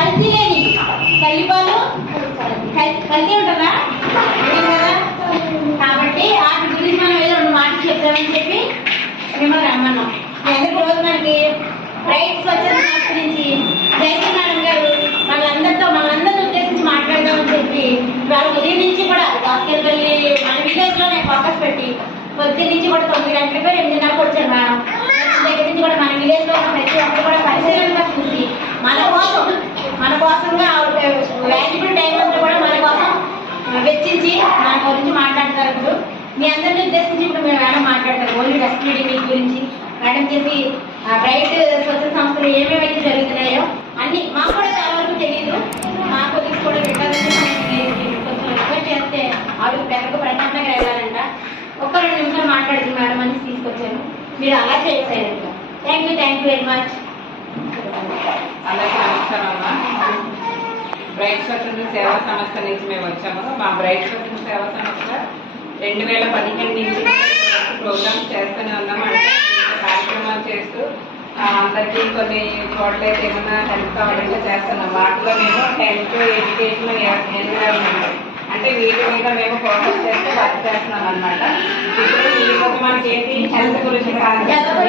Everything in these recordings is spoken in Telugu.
కల్తీ లేని తల్లిపాలు కల్తీ ఉంటుందా కదా. కాబట్టి వాటి గురించి మనం ఏదో రెండు మాటలు చెప్తామని చెప్పి మిమ్మల్ని రమ్మన్నాం. ఎందుకు రోజు మనకి రైట్ స్వచ్ఛత గురించి జయశ్రీ మేడం గారు మనందరినీ ఉద్దేశించి మాట్లాడదామని చెప్పి వాళ్ళ ఉదయం నుంచి కూడా హాస్పిటల్ని మన విలేజ్లోనే ఫోకస్ పెట్టి పొద్దున్న నుంచి కూడా 9 గంటలకు 8:30 వచ్చారు మేడం. దగ్గర నుంచి కూడా మన విలేజ్లో ప్రతి ఒక్కరు కూడా పరిశీలనగా చూసి మన కోసంగా వాల్యుబుల్ టైం అంతా కూడా మన కోసం వెచ్చించి మన గురించి మాట్లాడతారు. ఇప్పుడు మీ అందరినీ ఉద్దేశించి ఇప్పుడు మేము మేడం మాట్లాడతారు. ఓన్లీ డస్ట్ మీటింగ్ గురించి మేడం చేసి బ్రైట్ స్వచ్ఛ సంస్థలు ఏమేమైతే జరుగుతున్నాయో అన్ని మాకు కూడా చాలా వరకు తెలియదు. మా కొద్దిగా కూడా వెళ్ళాలని కొంచెం రిక్వెస్ట్ చేస్తే ఆవిడ పెద్దకు ప్రశాంతంగా వెళ్ళాలంట. ఒక్క 2 నిమిషాలు మాట్లాడుతుంది మేడం అని తీసుకొచ్చాను. మీరు అలా చేసేయాలంట. Thank you very much. అందరికీ నమస్కారం అమ్మా. బ్రైట్ స్వచ్ఛంద సేవా సంస్థ నుంచి మేము వచ్చాము. మా బ్రైట్ స్వచ్ఛంద సేవా సంస్థ 2015 నుంచి ప్రోగ్రామ్స్ చేస్తూనే ఉన్నాము. అంటే కార్యక్రమాలు చేస్తూ అందరికీ కొన్ని చోట్ల అయితే ఏమైనా హెల్ప్ కావాలంటే చేస్తున్నాం. వాటిలో మేము హెల్త్, ఎడ్యుకేషన్, ఎన్విరాన్మెంట్ అంటే వీటి మీద మేము ఫోకస్ చేస్తూ వర్క్ చేస్తున్నాం అనమాట. ఇప్పుడు ఈరోజు మనకి ఏంటి హెల్త్ గురించి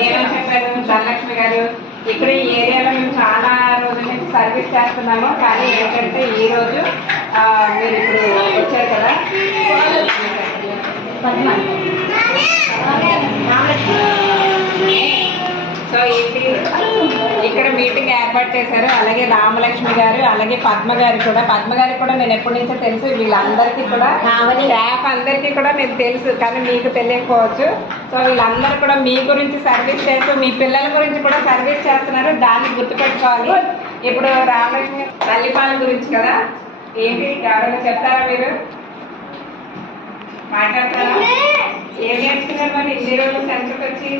ఏమని చెప్పారు ధనలక్ష్మి గారు. ఇక్కడ ఈ ఏరియాలో మేము చాలా రోజుల నుంచి సర్వీస్ చేస్తున్నాము. కానీ ఏంటంటే ఈరోజు మీరు ఇప్పుడు వచ్చారు కదా, సో ఏంటి ఇక్కడ మీటింగ్ ఏర్పాటు చేశారు. అలాగే రామలక్ష్మి గారు, అలాగే పద్మ గారికి కూడా నేను ఎప్పటి నుంచో తెలుసు. వీళ్ళందరికీ కూడా స్టాఫ్ అందరికీ కూడా నేను తెలుసు, కానీ మీకు తెలియకపోవచ్చు. సో వీళ్ళందరూ కూడా మీ గురించి సర్వీస్ చేస్తూ మీ పిల్లల గురించి కూడా సర్వీస్ చేస్తున్నారు. దాన్ని గుర్తుపెట్టుకోవాలి. ఇప్పుడు రామలక్ష్మి తల్లిపాల గురించి కదా, ఏంటి ఎవరైనా చెప్తారా? మీరు మాట్లాడతారా? ఏం నేర్చుకున్నారు మరి ఇన్ని రోజులు సెంటర్కి వచ్చి?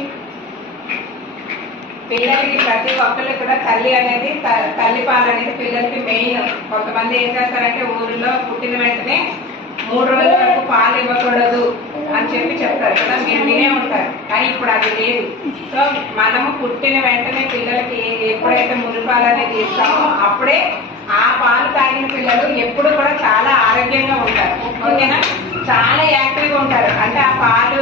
పిల్లలకి ప్రతి ఒక్కరికి కూడా తల్లిపాలు అనేది పిల్లలకి మెయిన్. కొంతమంది ఏం చేస్తారంటే ఊరిలో పుట్టిన వెంటనే 3 రోజుల వరకు పాలు ఇవ్వకూడదు అని చెప్పి చెప్తారు కదా, మీరు వినే ఉంటారు. కానీ ఇప్పుడు అది లేదు. సో మనము పుట్టిన వెంటనే పిల్లలకి ఎప్పుడైతే మురిపాలు అనేది ఇస్తామో అప్పుడే ఆ పాలు తాగిన పిల్లలు ఎప్పుడు కూడా చాలా ఆరోగ్యంగా ఉంటారు. ఓకేనా? చాలా యాక్టివ్గా ఉంటారు. అంటే ఆ పాలు